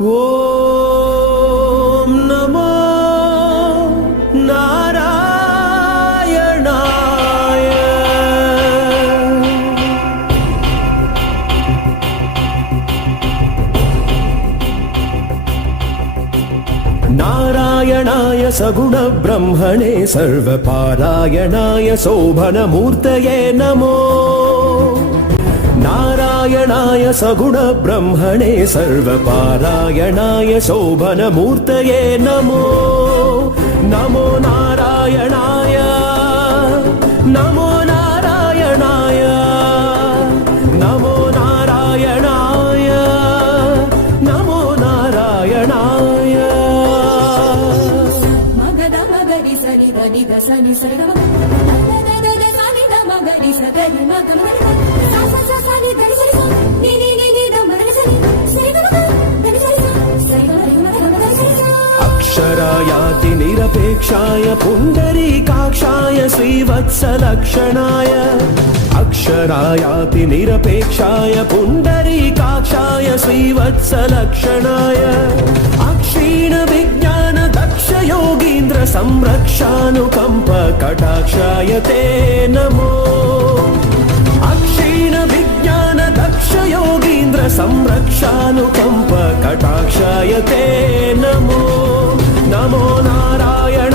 ఓం నమో నారాయణాయ. నారాయణాయ సగుణ బ్రహ్మణే సర్వపారాయణాయ శోభనమూర్తయే నమో. నారాయణాయ సగుణ బ్రహ్మణే సర్వపారాయణాయ శోభనమూర్తయే నమో. నమో నారాయణాయ నమో నారాయణాయ నమో నారాయణాయ నమో నారాయణాయ. మగద మగరి సరి దని గ సని సరి గ మగ ద సని ద మగరి సగరి మగ మగ స స స సని దని సరి స ని ని ని ని ద మగరి సరి సరి గ మగ దని సరి స సరి గ మగ మగ సరి స. అక్షరాయాతి నిరపేక్షాయ పుండరీకాక్షాయ శ్రీవత్సలక్షణాయ. అక్షరాయాతి నిరపేక్షాయ పుండరీకాక్షాయ శ్రీవత్సలక్షణాయ. అక్షీణ విజ్ఞాన దక్ష యోగీంద్ర సంరక్షానుకంప కటాక్షాయ తే నమో. అక్షీణ విజ్ఞాన దక్ష యోగీంద్ర సంరక్షానుకంప కటాక్షాయ తే నమో. నమో నారాయణ